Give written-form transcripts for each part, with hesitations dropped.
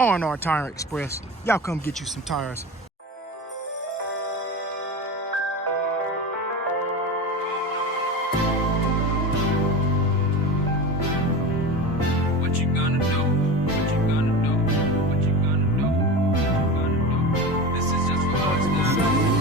R&R Tire Express. Y'all come get you some tires. What you gonna do? What you gonna do? What you gonna do? What you gonna do? This is just what it's done.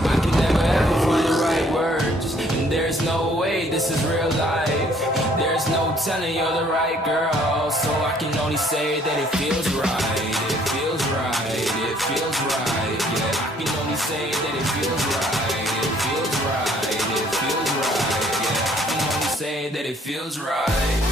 I can never ever find the right words, and there's no way this is real life. There's no telling you're the right girl, so I can only say that it feels right. It feels right. It feels right. Yeah, I can only say that it feels right. It feels right. It feels right. Yeah, I can only say that it feels right.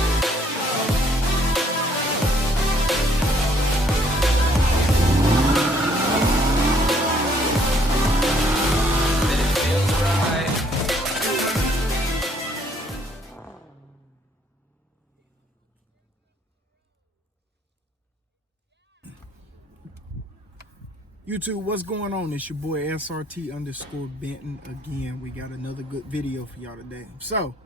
YouTube, what's going on? It's your boy SRT_Benton again. We got another good video for y'all today. So,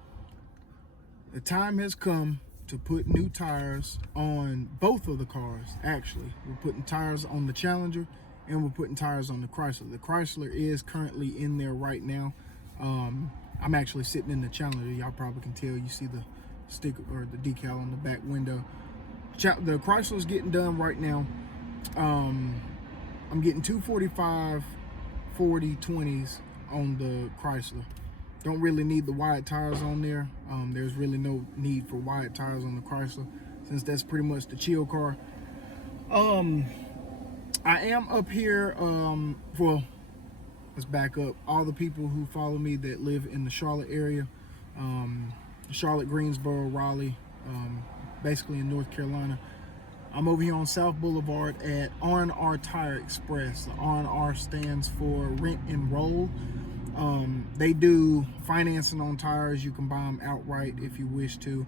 the time has come to put new tires on both of the cars, actually. We're putting tires on the Challenger and we're putting tires on the Chrysler. The Chrysler is currently in there right now. I'm actually sitting in the Challenger. Y'all probably can tell. You see the sticker or the decal on the back window. The Chrysler's getting done right now. I'm getting 245 40 20s on the Chrysler. Don't really need the wide tires on there. There's really no need for wide tires on the Chrysler since that's pretty much the chill car. I am up here, well, let's back up. All the people who follow me that live in the Charlotte area, Charlotte, Greensboro, Raleigh, basically in North Carolina. I'm over here on South Boulevard at R&R Tire Express. The R&R stands for Rent and Roll. They do financing on tires. You can buy them outright if you wish to.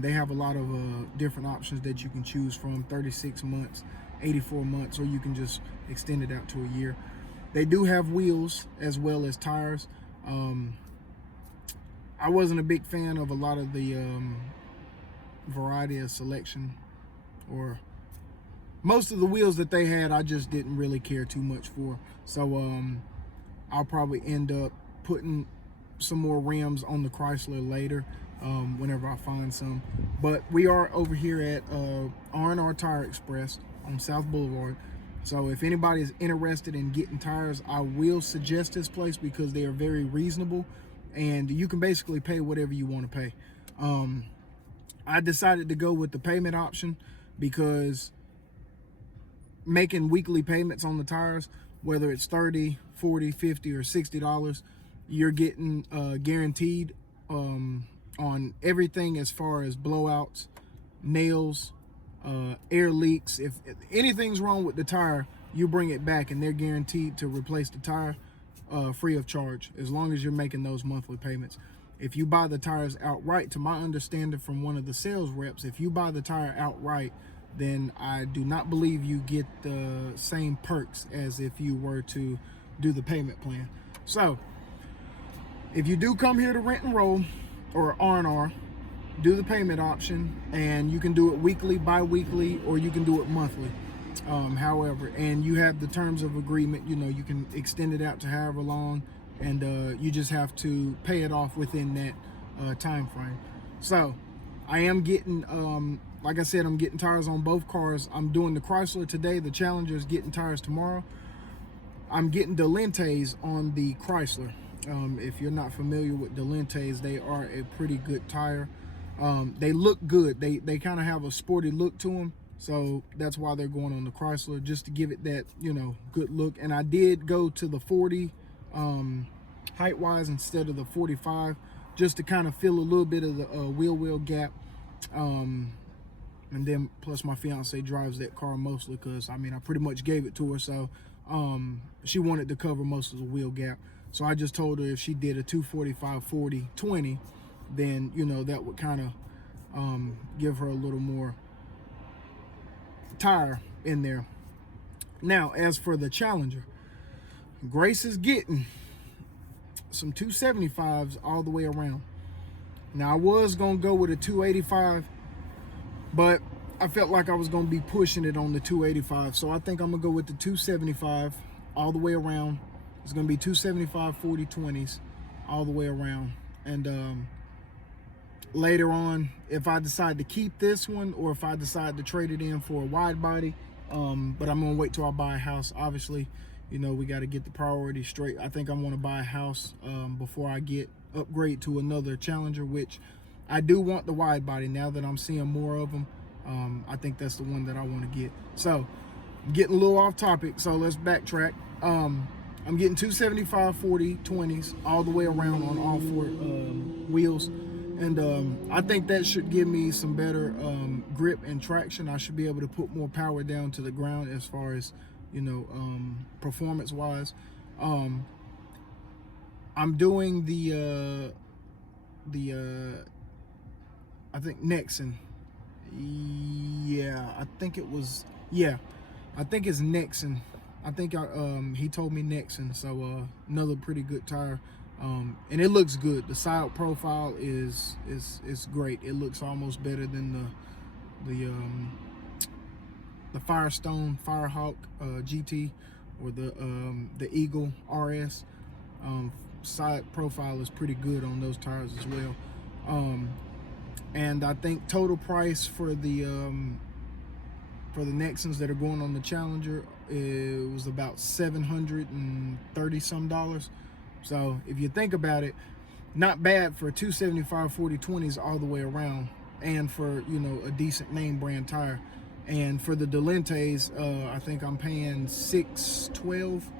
They have a lot of different options that you can choose from: 36 months, 84 months, or you can just extend it out to a year. They do have wheels as well as tires. I wasn't a big fan of a lot of the variety of selection, or most of the wheels that they had. I just didn't really care too much for. So I'll probably end up putting some more rims on the Chrysler later, whenever I find some. But we are over here at R&R Tire Express on South Boulevard. So if anybody is interested in getting tires, I will suggest this place because they are very reasonable and you can basically pay whatever you want to pay. I decided to go with the payment option because making weekly payments on the tires, whether it's $30, $40, $50, or $60, you're getting guaranteed on everything as far as blowouts, nails, air leaks. If anything's wrong with the tire, you bring it back and they're guaranteed to replace the tire free of charge, as long as you're making those monthly payments. If you buy the tires outright, to my understanding from one of the sales reps, if you buy the tire outright, then I do not believe you get the same perks as if you were to do the payment plan. So if you do come here to Rent and Roll or R&R, do the payment option, and you can do it weekly, bi-weekly, or you can do it monthly. However, and you have the terms of agreement, you know, you can extend it out to however long, and you just have to pay it off within that time frame. So I am getting, like I said, I'm getting tires on both cars. I'm doing the Chrysler today. The Challenger is getting tires tomorrow. I'm getting Delentes on the Chrysler. If you're not familiar with Delentes, they are a pretty good tire. They look good. They kind of have a sporty look to them. So that's why they're going on the Chrysler, just to give it that, you know, good look. And I did go to the 40 height-wise instead of the 45, just to kind of feel a little bit of the wheel gap. And then plus my fiance drives that car mostly because, I mean, I pretty much gave it to her. So she wanted to cover most of the wheel gap. So I just told her if she did a 245 40 20, then, you know, that would kind of give her a little more tire in there. Now, as for the Challenger, Grace is getting some 275s all the way around. Now I was gonna go with a 285, but I felt like I was gonna be pushing it on the 285, so I think I'm gonna go with the 275 all the way around. It's gonna be 275 40/20s all the way around. And later on, if I decide to keep this one or if I decide to trade it in for a wide body, but I'm gonna wait till I buy a house. Obviously, you know, we got to get the priorities straight. I think I want to buy a house before I upgrade to another Challenger, which I do want the wide body. Now that I'm seeing more of them, I think that's the one that I want to get. So I'm getting a little off topic, so let's backtrack. I'm getting 275 40/20s all the way around on all four wheels, and I think that should give me some better grip and traction. I should be able to put more power down to the ground as far as, you know, performance wise. I'm doing the I think Nexon. Yeah, I think it was, yeah, I think it's Nexon. I think he told me Nexon, so another pretty good tire, and it looks good. The side profile is great. It looks almost better than the Firestone Firehawk GT or the Eagle RS. Side profile is pretty good on those tires as well. And I think total price for the Nexons that are going on the Challenger, it was about $730 some. So if you think about it, not bad for 275 40/20s all the way around, and for, you know, a decent name brand tire. And for the Delentes, I think I'm paying $612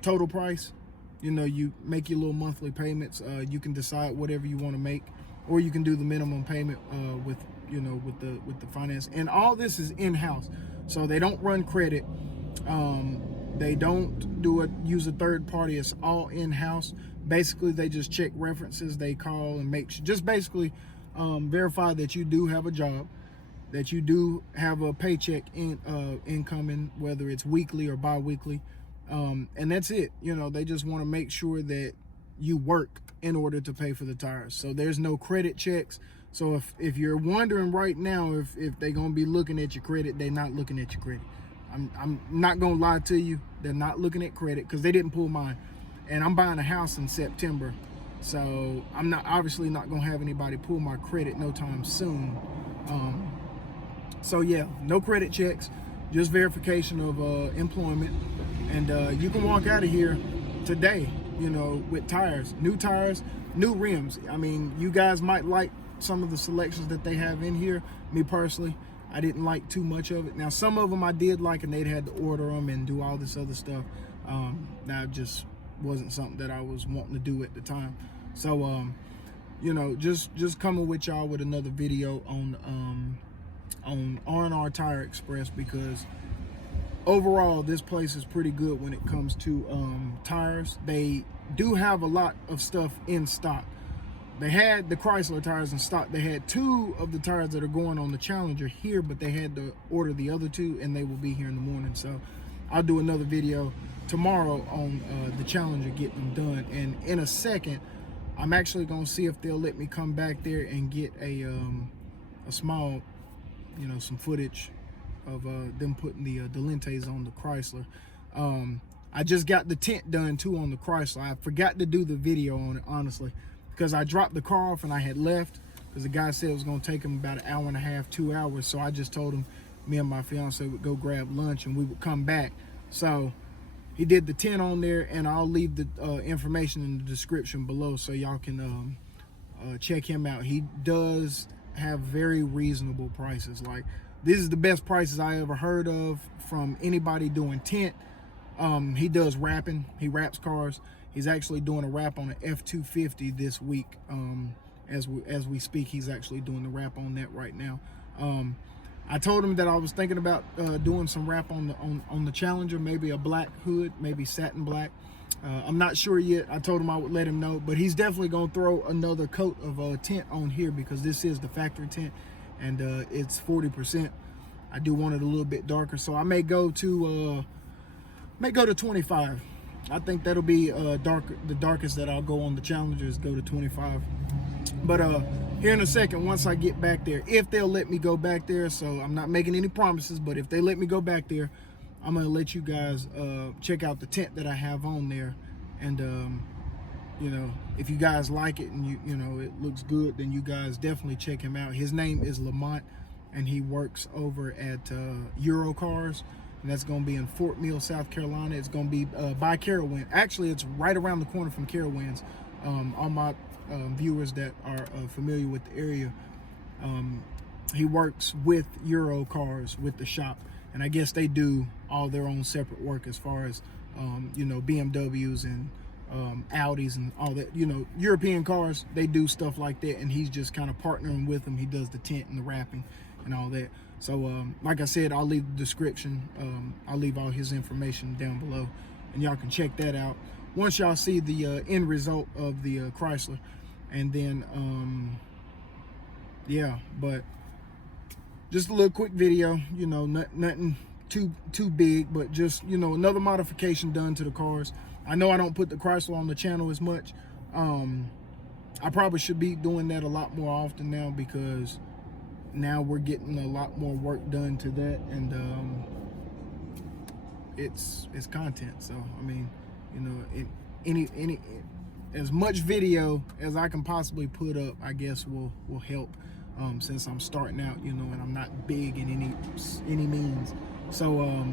total price. You know, you make your little monthly payments. You can decide whatever you want to make, or you can do the minimum payment with, you know, with the finance. And all this is in-house, so they don't run credit. They don't use a third party. It's all in-house. Basically, they just check references. They call and just basically verify that you do have a job, that you do have a paycheck incoming, whether it's weekly or bi-weekly, and that's it. You know, they just want to make sure that you work in order to pay for the tires. So there's no credit checks. So if you're wondering right now if they're gonna be looking at your credit, they're not looking at your credit. I'm not gonna lie to you, they're not looking at credit, because they didn't pull mine, and I'm buying a house in September, so I'm obviously not gonna have anybody pull my credit no time soon. So yeah, no credit checks, just verification of employment, and you can walk out of here today, you know, with tires, new rims. I mean, you guys might like some of the selections that they have in here. Me personally, I didn't like too much of it. Now, some of them I did like, and they'd had to order them and do all this other stuff. That just wasn't something that I was wanting to do at the time. So, you know, just coming with y'all with another video on R&R Tire Express, because overall this place is pretty good when it comes to tires. They do have a lot of stuff in stock. They had the Chrysler tires in stock. They had 2 of the tires that are going on the Challenger here, but they had to order the other 2, and they will be here in the morning. So I'll do another video tomorrow on the Challenger, getting them done. And in a second, I'm actually gonna see if they'll let me come back there and get a small, you know, some footage of them putting the Delentes on the Chrysler. I just got the tint done too on the Chrysler. I forgot to do the video on it, honestly, because I dropped the car off and I had left, because the guy said it was gonna take him about an hour and a half, 2 hours. So I just told him me and my fiance would go grab lunch and we would come back. So he did the tint on there, and I'll leave the information in the description below so y'all can check him out. He does have very reasonable prices. Like, this is the best prices I ever heard of from anybody doing tint. He does wrapping. He wraps cars. He's actually doing a wrap on an F-250 this week. As we speak, he's actually doing the wrap on that right now. I told him that I was thinking about doing some wrap on the Challenger, maybe a black hood, maybe satin black. I'm not sure yet. I told him I would let him know, but he's definitely gonna throw another coat of tint on here, because this is the factory tint, and it's 40%. I do want it a little bit darker, so I may go to 25. I think that'll be the darkest that I'll go on the Challenger is go to 25. But here in a second, once I get back there, if they'll let me go back there, so I'm not making any promises, but if they let me go back there, I'm gonna let you guys check out the tent that I have on there. And you know, if you guys like it and you know it looks good, then you guys definitely check him out. His name is Lamont, and he works over at Euro Cars, and that's going to be in Fort Mill, South Carolina. It's going to be by Carowinds. Actually, it's right around the corner from Carowinds. All my viewers that are familiar with the area, he works with Euro Cars, with the shop, and I guess they do all their own separate work as far as you know, BMWs and Audis and all that, you know, European cars. They do stuff like that, and he's just kind of partnering with them. He does the tent and the wrapping and all that. So like I said, I'll leave the description, I'll leave all his information down below, and y'all can check that out once y'all see the end result of the Chrysler. And then yeah, but just a little quick video, you know, nothing too big, but just, you know, another modification done to the cars. I know I don't put the Chrysler on the channel as much. I probably should be doing that a lot more often now, because now we're getting a lot more work done to that, and it's content. So I mean, you know, any as much video as I can possibly put up, I guess will help, since I'm starting out, you know, and I'm not big in any means. So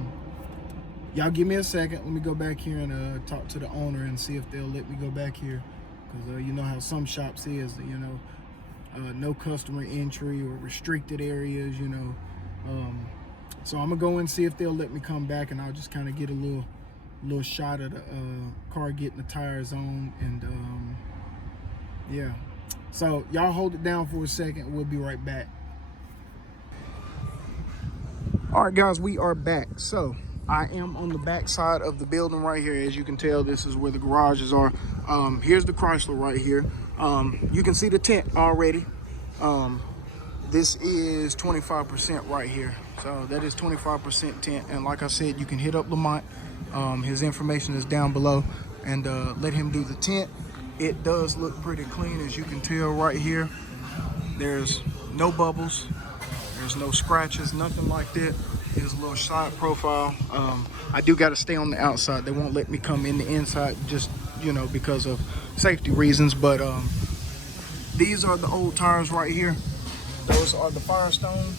y'all give me a second. Let me go back here and talk to the owner and see if they'll let me go back here, because you know how some shops is, you know, no customer entry or restricted areas, you know. So I'm gonna go and see if they'll let me come back, and I'll just kind of get a little shot of the car getting the tires on. And yeah, so y'all hold it down for a second. We'll be right back. All right, guys, we are back. So I am on the back side of the building right here. As you can tell, this is where the garages are. Here's the Chrysler right here. You can see the tent already. This is 25% right here. So that is 25% tent. And like I said, you can hit up Lamont. His information is down below, and let him do the tent. It does look pretty clean, as you can tell right here. There's no bubbles. There's no scratches, nothing like that. Here's a little side profile. I do got to stay on the outside. They won't let me come in the inside, just, you know, because of safety reasons. But these are the old tires right here. Those are the Firestone.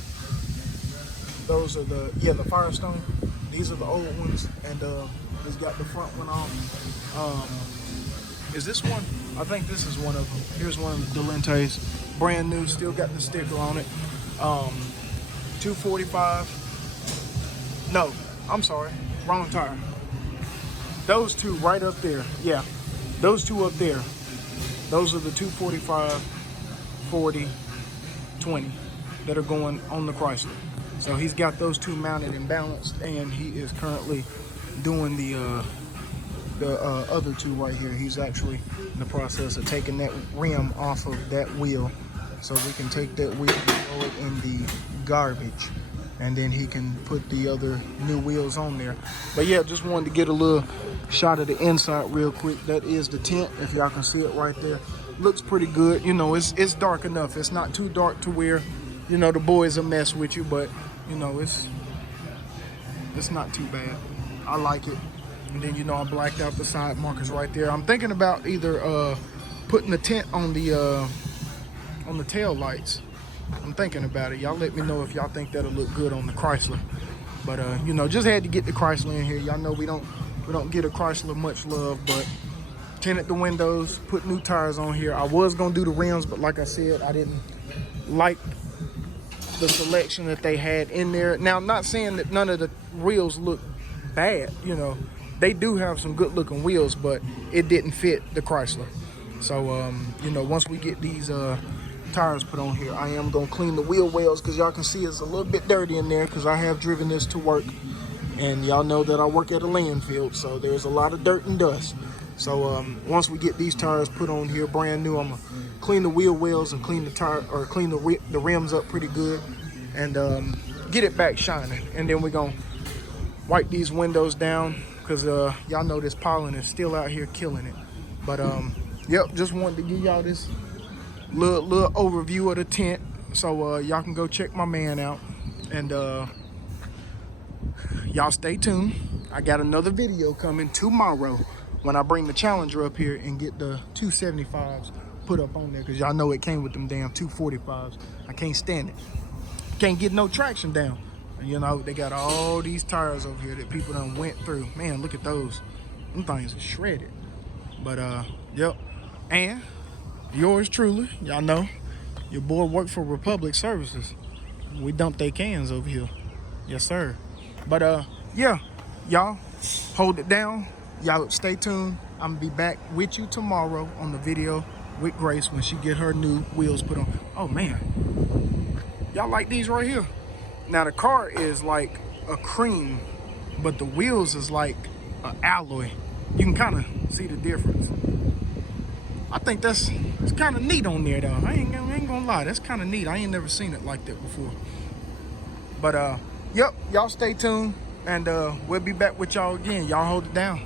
Those are the Firestone. These are the old ones, and it's got the front one on. Is this one? I think this is one of them. Here's one of the Delentes, brand new, still got the sticker on it. 245. No, I'm sorry, wrong tire. Those two right up there, yeah, those two up there, those are the 245, 40, 20 that are going on the Chrysler. So he's got those two mounted and balanced, and he is currently doing the other two right here. He's actually in the process of taking that rim off of that wheel, so we can take that wheel and throw it in the garbage, and then he can put the other new wheels on there. But yeah, just wanted to get a little shot of the inside real quick. That is the tent, if y'all can see it right there. Looks pretty good. You know, it's dark enough. It's not too dark to where, you know, the boys will mess with you, but you know, it's not too bad. I like it. And then, you know, I blacked out the side markers right there. I'm thinking about either putting the tent on the tail lights. I'm thinking about it. Y'all let me know if y'all think that'll look good on the Chrysler. But you know, just had to get the Chrysler in here. Y'all know we don't get a Chrysler much love, but tinted the windows, put new tires on here. I was gonna do the rims, but like I said, I didn't like the selection that they had in there. Now, I'm not saying that none of the wheels look bad, you know. They do have some good looking wheels, but it didn't fit the Chrysler. So you know, once we get these tires put on here, I am gonna clean the wheel wells, because y'all can see it's a little bit dirty in there, because I have driven this to work, and y'all know that I work at a landfill, so there's a lot of dirt and dust. So once we get these tires put on here brand new, I'm gonna clean the wheel wells and clean the tire, or clean the rims up pretty good, and get it back shining. And then we're gonna wipe these windows down, because y'all know this pollen is still out here killing it. But yep, just wanted to give y'all this little overview of the tent, so y'all can go check my man out, and y'all stay tuned. I got another video coming tomorrow when I bring the Challenger up here and get the 275s put up on there, because y'all know it came with them damn 245s. I can't stand it. Can't get no traction down. And, you know, they got all these tires over here that people done went through. Man, look at those. Them things are shredded. But yep. And yours truly, y'all know, your boy worked for Republic Services. We dump they cans over here. Yes, sir. But yeah, y'all hold it down. Y'all stay tuned. I'm gonna be back with you tomorrow on the video with Grace when she get her new wheels put on. Oh man, y'all like these right here? Now the car is like a cream, but the wheels is like an alloy. You can kind of see the difference. I think it's kind of neat on there though. I ain't gonna lie, that's kind of neat. I ain't never seen it like that before. But yep, y'all stay tuned, and we'll be back with y'all again. Y'all hold it down.